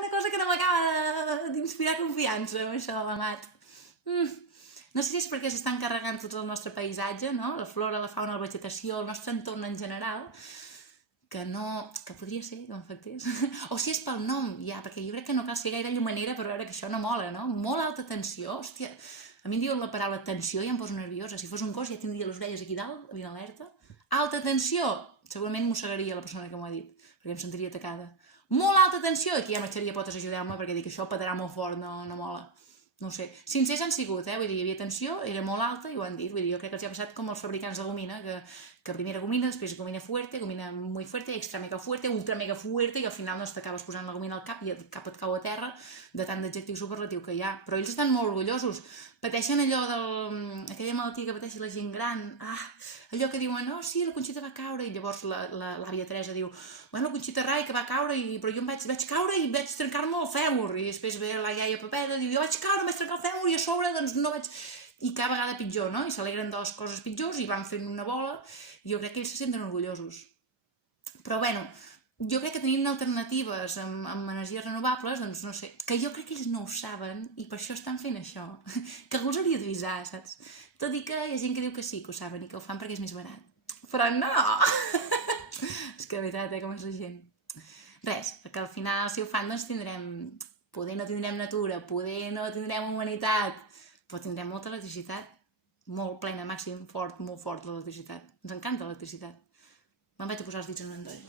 una cosa que no m'acaba d'inspirar confiança amb això de la mat. No sé si és perquè s'estan carregant tot el nostre paisatge, no? La flora, la fauna, la vegetació, el nostre entorn en general, que podria ser que m'afectés. O si és pel nom, ja, perquè jo crec que no cal ser gaire llumanera per veure que això no mola, no? Molt alta tensió, hòstia. A mi em diuen la paraula tensió i em poso nerviosa. Si fos un gos ja tindria les orelles aquí dalt, ben alerta. Alta tensió! Segurament mossegaria la persona que m'ho ha dit, perquè em sentiria atacada. Molt alta tensió! I aquí ja m'aixeria potes, ajudeu-me, perquè dic que això petarà molt fort, no mola. No ho sé. Sincers han sigut, vull dir, hi havia tensió, era molt alta i ho han dit. Vull dir, jo crec que els ha passat com els fabricants de gomina, que primer era gomina, després gomina fuerte, gomina muy fuerte, extra mega fuerte, ultra mega fuerte, i al final no t'acabes posant la gomina al cap i el cap et cau a terra de tant d'adjectiu superlatiu que hi ha. Però ells estan molt orgullosos. Pateixen allò aquella malaltia que pateix la gent gran. Allò que diuen, oh sí, la Conxita va caure, i llavors l'àvia Teresa diu, bueno, Conxita Rai, que va caure, però jo vaig caure i vaig trencar-me el fèmur. I després ve la iaia Pepeta i diu, jo vaig caure, vaig trencar el fèmur i a sobre doncs no vaig... I cada vegada pitjor, no? I s'alegren de les coses pitjors i van fent una bola. I jo crec que ells se senten orgullosos. Però bueno, jo crec que tenint alternatives amb energies renovables, doncs no sé, que jo crec que ells no ho saben i per això estan fent això. Que algú els hauria d'avisar, saps? Tot i que hi ha gent que diu que sí, que ho saben i que ho fan perquè és més barat. Però no! És que de veritat, com és la gent. Res, que al final si ho fan doncs tindrem... Poder no tindrem natura, poder no tindrem humanitat, però tindrem molta electricitat. Molt plena, màxim, fort, molt fort l'electricitat. Ens encanta l'electricitat. Me'n vaig a posar els dits en un endoll.